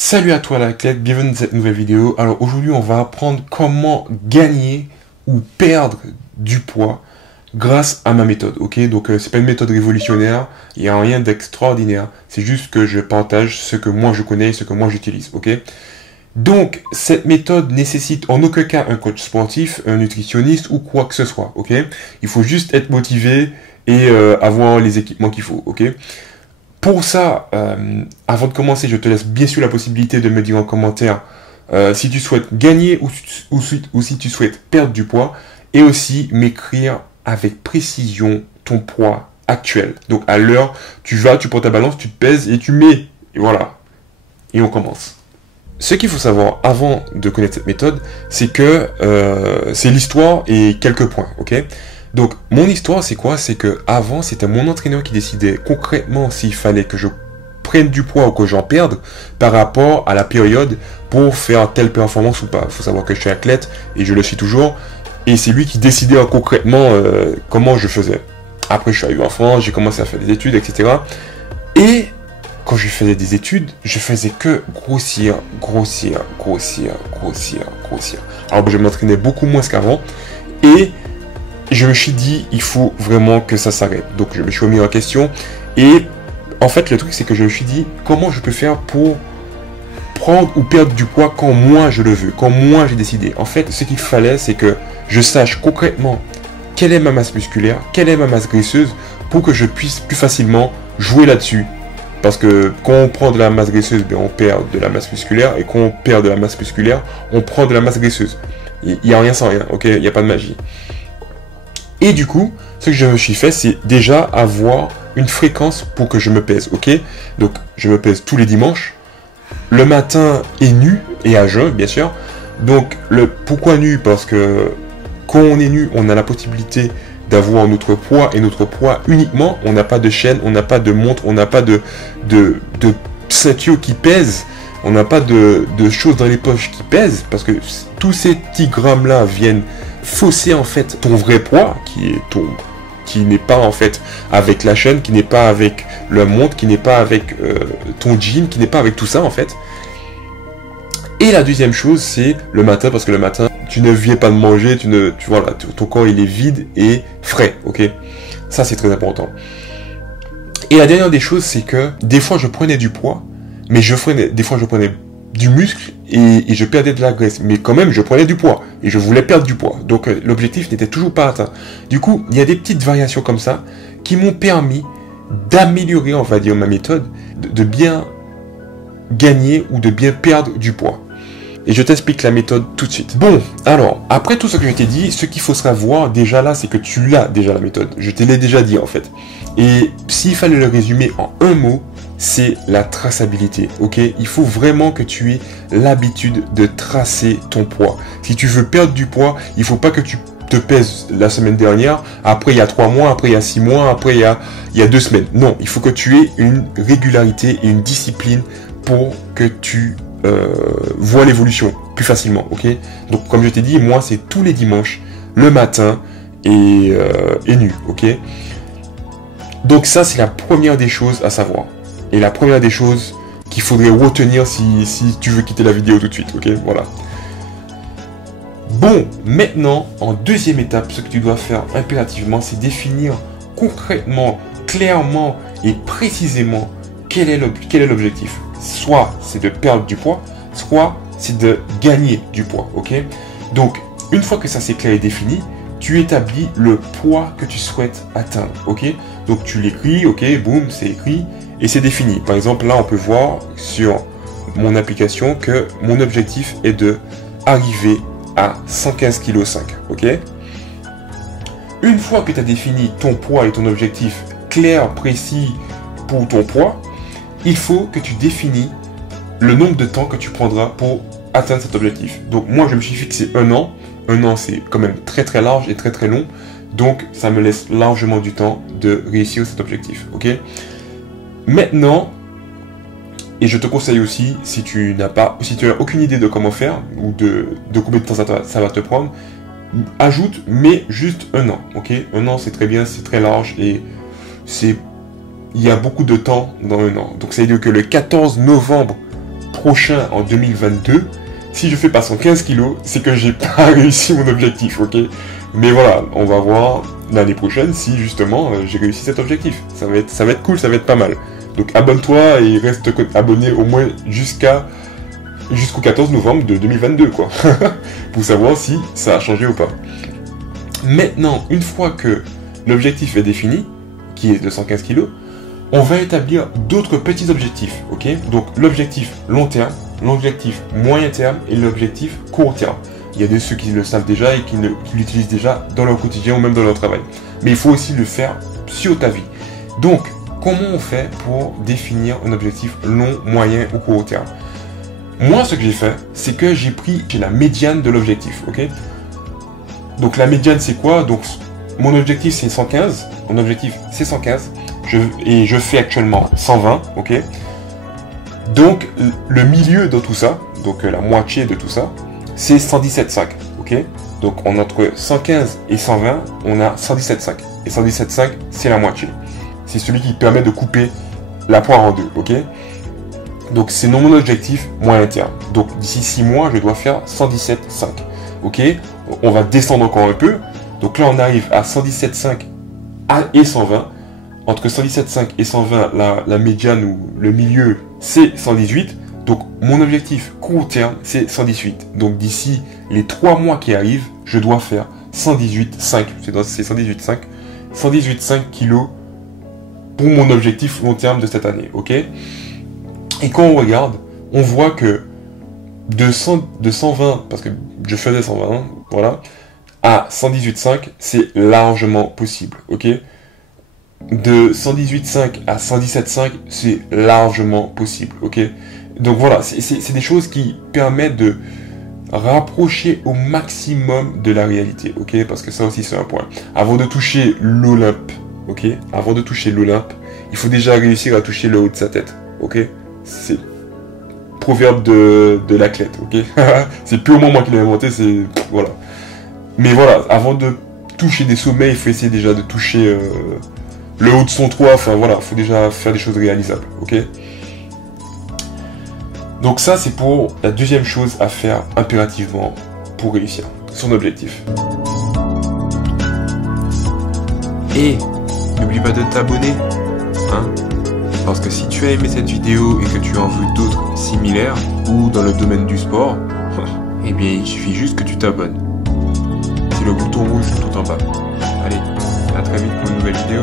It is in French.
Salut à toi l'athlète, bienvenue dans cette nouvelle vidéo. Alors aujourd'hui on va apprendre comment gagner ou perdre du poids grâce à ma méthode, ok? Donc c'est pas une méthode révolutionnaire, il n'y a rien d'extraordinaire, c'est juste que je partage ce que moi je connais, ce que moi j'utilise, ok? Donc cette méthode nécessite en aucun cas un coach sportif, un nutritionniste ou quoi que ce soit, ok? Il faut juste être motivé et avoir les équipements qu'il faut, ok? Pour ça, avant de commencer, je te laisse bien sûr la possibilité de me dire en commentaire si tu souhaites gagner ou si tu souhaites perdre du poids, et aussi m'écrire avec précision ton poids actuel. Donc à l'heure, tu prends ta balance, tu te pèses et tu mets. Et voilà. Et on commence. Ce qu'il faut savoir avant de connaître cette méthode, c'est que c'est l'histoire et quelques points, ok? Donc, mon histoire, c'est quoi? C'est que avant, c'était mon entraîneur qui décidait concrètement s'il fallait que je prenne du poids ou que j'en perde par rapport à la période pour faire telle performance ou pas. Il faut savoir que je suis athlète et je le suis toujours. Et c'est lui qui décidait concrètement comment je faisais. Après, je suis arrivé en France, j'ai commencé à faire des études, etc. Et quand je faisais des études, je faisais que grossir. Alors, je m'entraînais beaucoup moins qu'avant. Et je me suis dit, il faut vraiment que ça s'arrête. Donc je me suis remis en question. Et en fait, le truc, c'est que je me suis dit, comment je peux faire pour prendre ou perdre du poids quand moi je le veux, quand moi j'ai décidé. En fait, ce qu'il fallait, c'est que je sache concrètement quelle est ma masse musculaire, quelle est ma masse graisseuse, pour que je puisse plus facilement jouer là-dessus. Parce que quand on prend de la masse graisseuse, ben on perd de la masse musculaire. Et quand on perd de la masse musculaire, on prend de la masse graisseuse. Il n'y a rien sans rien, ok? Il n'y a pas de magie. Et du coup, ce que je me suis fait, c'est déjà avoir une fréquence pour que je me pèse, ok? Donc, je me pèse tous les dimanches. Le matin est nu et à jeun, bien sûr. Donc, pourquoi nu? Parce que quand on est nu, on a la possibilité d'avoir notre poids et notre poids uniquement. On n'a pas de chaîne, on n'a pas de montre, on n'a pas de ceinture qui pèse. On n'a pas de choses dans les poches qui pèsent. Parce que tous ces petits grammes-là viennent fausser en fait ton vrai poids qui n'est pas en fait avec la chaîne, qui n'est pas avec la montre, qui n'est pas avec ton jean, qui n'est pas avec tout ça en fait. Et la deuxième chose, c'est le matin, parce que le matin tu ne viens pas de manger, voilà, ton corps il est vide et frais, ok? Ça c'est très important. Et la dernière des choses, c'est que des fois je prenais du poids, mais des fois je prenais du muscle et je perdais de la graisse, mais quand même je prenais du poids et je voulais perdre du poids, donc l'objectif n'était toujours pas atteint. Du coup, il y a des petites variations comme ça qui m'ont permis d'améliorer, on va dire, ma méthode, de bien gagner ou de bien perdre du poids. Et je t'explique la méthode tout de suite. Bon, alors, après tout ce que je t'ai dit, ce qu'il faut savoir déjà là, c'est que tu l'as déjà la méthode. Je te l'ai déjà dit en fait. Et s'il fallait le résumer en un mot, c'est la traçabilité, ok? Il faut vraiment que tu aies l'habitude de tracer ton poids. Si tu veux perdre du poids, il ne faut pas que tu te pèses la semaine dernière, après il y a 3 mois, après il y a 6 mois, après il y a 2 semaines. Non, il faut que tu aies une régularité et une discipline pour que tu vois l'évolution plus facilement, ok? Donc comme je t'ai dit, moi c'est tous les dimanches, le matin et nu, ok? Donc ça c'est la première des choses à savoir. Et la première des choses qu'il faudrait retenir si tu veux quitter la vidéo tout de suite, ok? Voilà. Bon, maintenant, en deuxième étape, ce que tu dois faire impérativement, c'est définir concrètement, clairement et précisément quel est l'objectif. Soit c'est de perdre du poids, soit c'est de gagner du poids, ok? Donc, une fois que ça c'est clair et défini, tu établis le poids que tu souhaites atteindre, ok? Donc tu l'écris, ok, boum, c'est écrit et c'est défini. Par exemple, là on peut voir sur mon application que mon objectif est de arriver à 115,5 kg, ok? Une fois que tu as défini ton poids et ton objectif clair, précis pour ton poids, il faut que tu définis le nombre de temps que tu prendras pour atteindre cet objectif. Donc moi je me suis fixé 1 an. 1 an c'est quand même très très large et très très long. Donc ça me laisse largement du temps de réussir cet objectif. Ok? Maintenant, et je te conseille aussi, si tu n'as aucune idée de comment faire, ou de combien de temps ça va te prendre, ajoute, mais juste 1 an. Ok? 1 an c'est très bien, c'est très large et il y a beaucoup de temps dans 1 an. Donc ça veut dire que le 14 novembre prochain, en 2022, si je fais pas 115 kilos, c'est que j'ai pas réussi mon objectif, ok? Mais voilà, on va voir l'année prochaine si justement j'ai réussi cet objectif. Ça va être cool, ça va être pas mal. Donc abonne-toi et reste abonné au moins jusqu'au 14 novembre de 2022, quoi. Pour savoir si ça a changé ou pas. Maintenant, une fois que l'objectif est défini, qui est de 115 kg, on va établir d'autres petits objectifs, ok? Donc l'objectif long terme, l'objectif moyen terme et l'objectif court terme. Il y a de ceux qui le savent déjà et qui l'utilisent déjà dans leur quotidien ou même dans leur travail. Mais il faut aussi le faire sur ta vie. Donc, comment on fait pour définir un objectif long, moyen ou court terme? Moi, ce que j'ai fait, c'est que j'ai pris la médiane de l'objectif, ok? Donc la médiane, c'est quoi? Donc mon objectif, c'est 115. Mon objectif, c'est 115. Et je fais actuellement 120, ok? Donc le milieu de tout ça, donc la moitié de tout ça, c'est 117,5, ok? Donc entre 115 et 120, on a 117,5. Et 117,5, c'est la moitié. C'est celui qui permet de couper la poire en deux, ok? Donc c'est mon objectif moyen terme. Donc d'ici 6 mois, je dois faire 117,5. Ok? On va descendre encore un peu. Donc là, on arrive à 117,5 et 120. Entre 117,5 et 120, la médiane ou le milieu, c'est 118. Donc mon objectif court terme, c'est 118. Donc d'ici les 3 mois qui arrivent, je dois faire 118,5. C'est 118,5. 118,5 kilos pour mon objectif long terme de cette année. Ok? Et quand on regarde, on voit que de 120, parce que je faisais 120, voilà, à 118,5, c'est largement possible, ok? De 118,5 à 117,5, c'est largement possible, ok? Donc voilà, c'est des choses qui permettent de rapprocher au maximum de la réalité, ok? Parce que ça aussi, c'est un point. Avant de toucher l'Olympe, ok? Avant de toucher l'Olympe, il faut déjà réussir à toucher le haut de sa tête, ok? C'est proverbe de l'athlète, ok? C'est purement moi qui l'ai inventé, c'est... Voilà. Mais voilà, avant de toucher des sommets, il faut essayer déjà de toucher le haut de son toit, enfin voilà, il faut déjà faire des choses réalisables, ok? Donc ça, c'est pour la deuxième chose à faire impérativement pour réussir son objectif. Et n'oublie pas de t'abonner, hein? Parce que si tu as aimé cette vidéo et que tu en veux d'autres similaires ou dans le domaine du sport, eh bien il suffit juste que tu t'abonnes. C'est le bouton rouge tout en bas. Allez, à très vite pour une nouvelle vidéo.